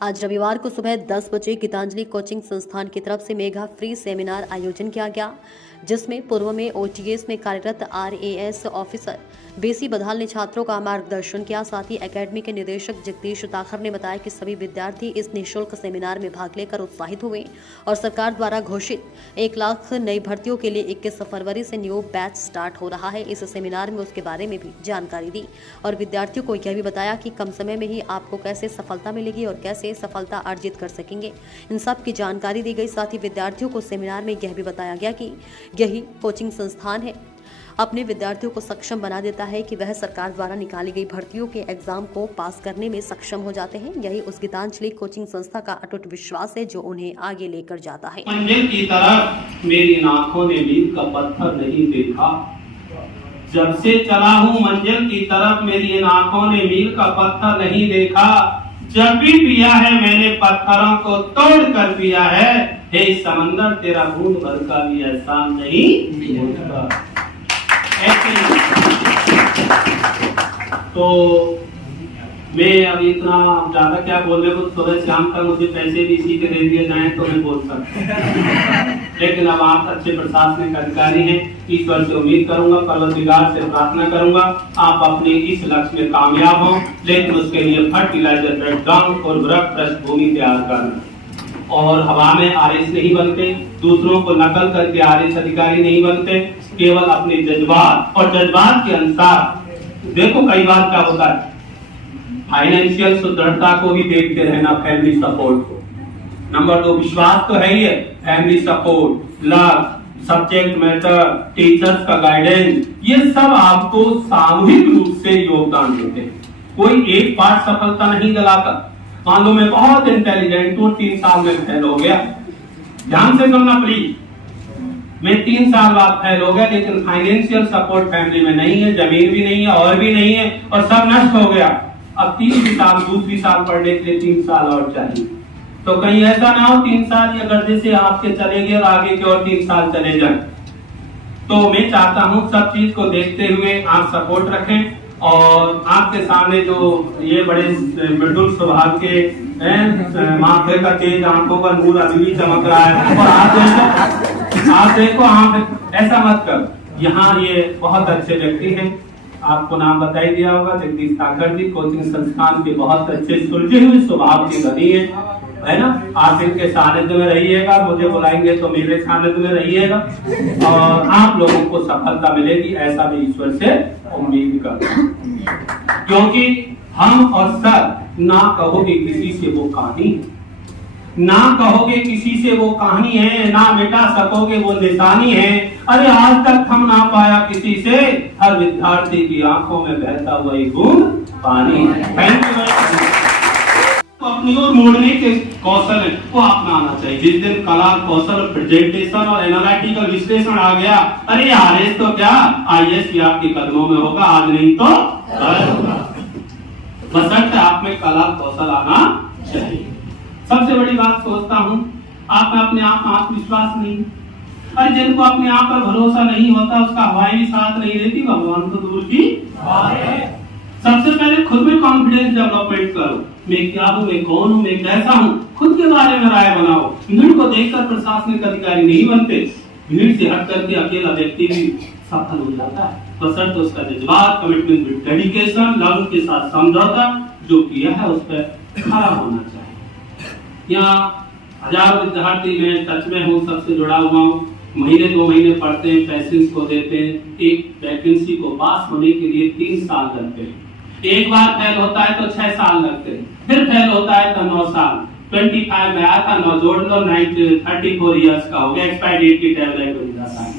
आज रविवार को सुबह 10 बजे गीतांजलि कोचिंग संस्थान की तरफ से मेगा फ्री सेमिनार आयोजन किया गया, जिसमें पूर्व में ओटीएस में कार्यरत आरएएस ऑफिसर बेसी बधाल ने छात्रों का मार्गदर्शन किया। साथ ही एकेडमी के निदेशक जगदीश ताखर ने बताया कि सभी विद्यार्थी इस निःशुल्क सेमिनार में भाग लेकर उत्साहित हुए और सरकार द्वारा घोषित 1 लाख नई भर्तियों के लिए 21 फरवरी से न्यू बैच स्टार्ट हो रहा है। इस सेमिनार में उसके बारे में भी जानकारी दी और विद्यार्थियों को यह भी बताया कि कम समय में ही आपको कैसे सफलता मिलेगी और कैसे सफलता अर्जित कर सकेंगे, इन सब की जानकारी दी गई। साथ ही विद्यार्थियों को सेमिनार में यह भी बताया गया कि यही कोचिंग संस्थान है अपने विद्यार्थियों को सक्षम बना देता है कि वह सरकार द्वारा निकाली गई भर्तियों के एग्जाम को पास करने में सक्षम हो जाते हैं। यही उस गीतांजलि कोचिंग संस्था का अटूट विश्वास है जो उन्हें आगे लेकर जाता है। मंजिल की तरफ मेरी आंखों ने मील का पत्थर नहीं देखा, जब से चला हूँ मंजिल की तरफ मेरी इन आंखों ने मील का पत्थर नहीं देखा। जब भी पिया है मैंने पत्थरों को तोड़ कर पिया है, हे समंदर तेरा बूंद भर का भी एहसान नहीं होता। तो मैं अब इतना ज्यादा क्या बोलने को, सुबह शाम तक मुझे पैसे भी इसी के दे दिए जाएं तो मैं बोल सकता लेकिन अब आप अच्छे प्रशासनिक अधिकारी हैं, ईश्वर से उम्मीद करूंगा, परवरदिगार से प्रार्थना करूंगा आप अपने इस लक्ष्य में कामयाब हों। लेकिन उसके लिए फर्टिलाइजर ब्रेकडाउन और उर्वरक पृष्ठभूमि तैयार करना, और हवा में आरएस नहीं बनते, दूसरों को नकल करके आरएस अधिकारी नहीं बनते, केवल अपने जज्बात और जज्बात के अनुसार। देखो कई बार क्या होता है, फाइनेंशियल सुदृढ़ता को भी देखते रहना, फैमिली सपोर्ट को। नंबर 2 विश्वास तो है ही है, family support, love, subject matter, teachers का गाइडेंस, ये सब आपको सामूहिक रूप से योगदान देते हैं। कोई एक पार्ट सफलता नहीं दिलाता। मान लो मैं बहुत इंटेलिजेंट हूँ, 3 साल में फेल हो गया, ध्यान से सुनना प्लीज, मैं 3 साल बाद फेल हो गया, लेकिन फाइनेंशियल सपोर्ट फैमिली में नहीं है, जमीन भी नहीं है और भी नहीं है, और सब नष्ट हो गया। अब 3 साल दूसरी साल पढ़ने के लिए 3 साल और चाहिए। तो कहीं ऐसा ना हो 3 साल या गर्दे से आपके चले गए और आगे के और 3 साल चले जाए। तो मैं चाहता हूँ सब चीज को देखते हुए आप सपोर्ट रखें, और आपके सामने जो ये बड़े मृदुल स्वभाव के माथे का तेज, आंखों का नूर अभी भी चमक रहा है, और आप देखो आप ऐसा मत कर, यहाँ ये बहुत अच्छे व्यक्ति हैं, आपको नाम बताई दिया होगा, जगदीश ताखर जी, कोचिंग संस्थान के बहुत अच्छे सुलझे हुए स्वभाव के धनी है ना। आप इनके सानिध्य में रहिएगा, मुझे बुलाएंगे तो मेरे सानिध्य में रहिएगा, और आप लोगों को सफलता मिलेगी, ऐसा मैं ईश्वर से उम्मीद करता हूँ। क्योंकि हम और सर ना कहोगे किसी से वो कहानी, ना कहोगे किसी से वो कहानी है, ना मिटा सकोगे वो निशानी है। अरे आज तक हम ना पाया किसी से, हर विद्यार्थी की आंखों में बहता हुआ एक बूंद पानी है। Thank you. तो अपनी ओर मोड़ने के कौशल है वो अपनाना चाहिए। जिस दिन कला, कौशल, प्रेजेंटेशन और एनालिटिकल विश्लेषण आ गया, अरे आरएस तो क्या आईएएस भी आपके कदमों में होगा, आज नहीं तो कल होगा। बशर्ते आप में कला, कौशल आना चाहिए। सबसे बड़ी बात सोचता हूँ, आप में अपने आप आत्मविश्वास नहीं। अरे जिनको अपने आप पर भरोसा नहीं होता, उसका हवाएं भी साथ नहीं देती, भगवान तो दूर की बात है। सबसे पहले खुद में कॉन्फिडेंस डेवलपमेंट करो, मैं क्या हूँ, मैं कौन हूँ, मैं कैसा हूँ, खुद के बारे में राय बनाओ। भीड़ को देखकर प्रशासनिक अधिकारी नहीं बनते, भीड़ से हट करके अकेला व्यक्ति भी सफल हो जाता है, बशर्ते उसका जज्बात, कमिटमेंट विद डेडिकेशन, लव के साथ समझौता जो किया है उस पर खड़ा होना चाहिए। यहाँ हजारों विद्यार्थी में टच में हूँ, सबसे जुड़ा हुआ हूँ, महीने 2 महीने पढ़ते हैं, पैसेंस को देते हैं। एक वैकेंसी को पास होने के लिए 3 साल लगते हैं, एक बार फेल होता है तो 6 साल लगते हैं, फिर फेल होता है तो 9 साल। 25 में आया था, 9 जोड़ लो, 34 इयर्स का हो गया, एक्सपायरी डेट की टैबलेट बन जाता है।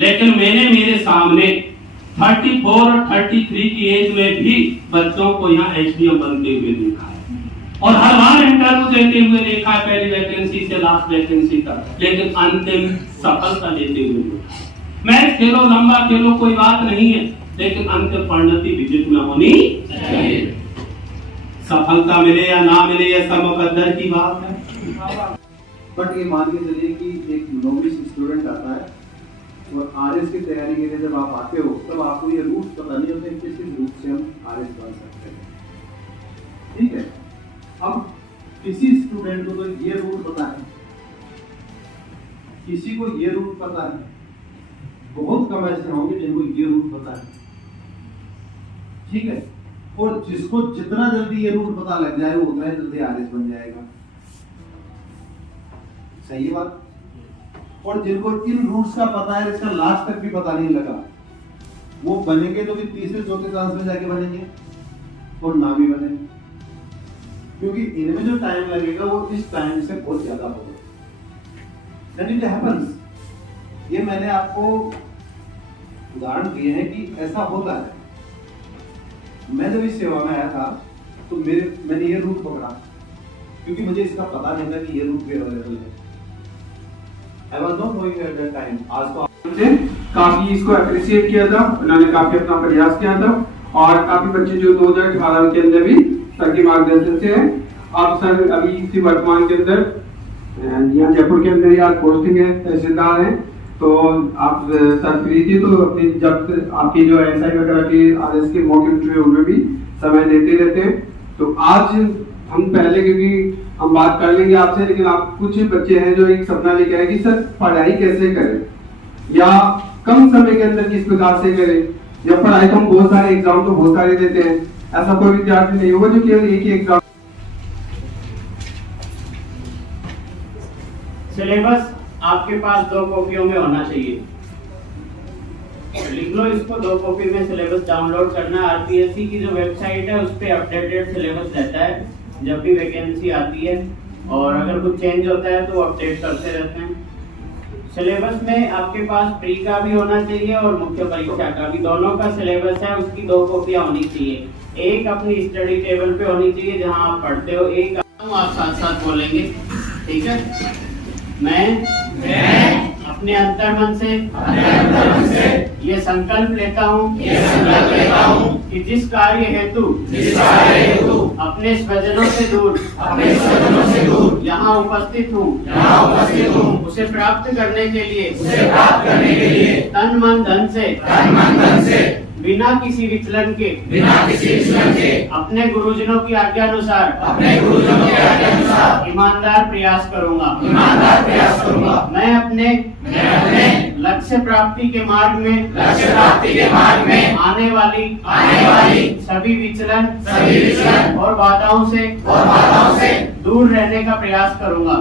लेकिन मैंने मेरे सामने 34 और 33 की एज में भी बच्चों को यहाँ एचडीएम बनते हुए देखा है, और हर बार इंटरव्यू देते हुए देखा है, पहली वैकेंसी से लास्ट वैकेंसी तक, लेकिन अंतिम सफलता देते हुए। मैच खेलो, लंबा खेलो, कोई बात नहीं है, लेकिन अंतिम परिणति विजिट में होनी चाहिए। सफलता मिले या ना मिले यह सब मुकद्दर की बात है। बट ये मान के चलिए कि एक नोविस स्टूडेंट आता है और आरएस की तैयारी के लिए जब आप आते हो, तब आपको ये रूट पता नहीं होते किस रूट से हम आरएस बन सकते हैं। ठीक है, अब किसी स्टूडेंट को तो ये रूट पता है, किसी को ये रूट पता है, बहुत कम ऐसे होंगे जिनको ये रूट पता है, ठीक है। और जिसको जितना जल्दी ये रूट पता लग जाए वो उतना ही जल्दी आरएस बन जाएगा, सही है बात। और जिनको इन रूट्स का पता है, इसका लास्ट तक भी पता नहीं लगा, वो बनेंगे तो भी तीसरे चौथे चांस में जाके बनेंगे और ना भी बनेंगे, क्योंकि इनमें जो टाइम लगेगा वो इस टाइम से बहुत ज्यादा होगा। Then it happens। ये मैंने आपको उदाहरण दिए हैं कि ऐसा होता है। मैं जब इस सेवा में आया था तो मैंने ये रूट पकड़ा, क्योंकि मुझे इसका पता नहीं था कि ये रूट भी अवेलेबल है। I was not knowing at that time। आज तो से काफी इसको अप्रिशिएट किया था, उन्होंने काफी अपना प्रयास किया था और काफी बच्चे जो 2018 के अंदर भी सर के मार्गदर्शन से है। अब सर अभी इसी वर्तमान के अंदर यहाँ जयपुर के अंदर ही आज पोस्टिंग है, तहसीलदार हैं, तो आप सर फ्री थी तो अपनी जब आपकी जो एसआई वगैरह की आरएस के मॉक इंटरव्यू उनमें भी समय देते रहते हैं। तो आज हम पहले क्योंकि हम बात कर लेंगे आपसे, लेकिन आप कुछ बच्चे हैं जो एक सपना लेके आए कि सर पढ़ाई कैसे करें या कम समय के अंदर किस प्रकार से करें, या पढ़ाई तो हम बहुत सारे एग्जाम तो बहुत सारे देते हैं, ऐसा कोई विद्यार्थी नहीं होगा जो केवल एक ही एग्जाम। सिलेबस आपके पास 2 कॉपियों में होना चाहिए, लिख लो इसको। 2 कॉपी में सिलेबस डाउनलोड करना। आरपीएससी की जो वेबसाइट है उस पे अपडेटेड सिलेबस रहता है जब भी वैकेंसी आती है, और अगर कुछ चेंज होता है तो अपडेट करते रहते हैं। सिलेबस में आपके पास प्री का भी होना चाहिए और मुख्य परीक्षा का भी, दोनों का सिलेबस है, उसकी 2 कॉपियां होनी चाहिए। एक अपनी स्टडी टेबल पे होनी चाहिए जहां आप पढ़ते हो, एक आप साथ साथ बोलेंगे, ठीक है। मैं अपने अंतर्मन से ये संकल्प लेता हूँ कि जिस कार्य हेतु अपने स्वजनों से दूर यहाँ उपस्थित हूँ उसे प्राप्त करने के लिए तन मन धन से बिना किसी विचलन के अपने गुरुजनों की आज्ञानुसार ईमानदार प्रयास करूंगा। मैं अपने लक्ष्य प्राप्ति के मार्ग में आने वाली सभी विचलन और बाधाओं से दूर रहने का प्रयास करूंगा।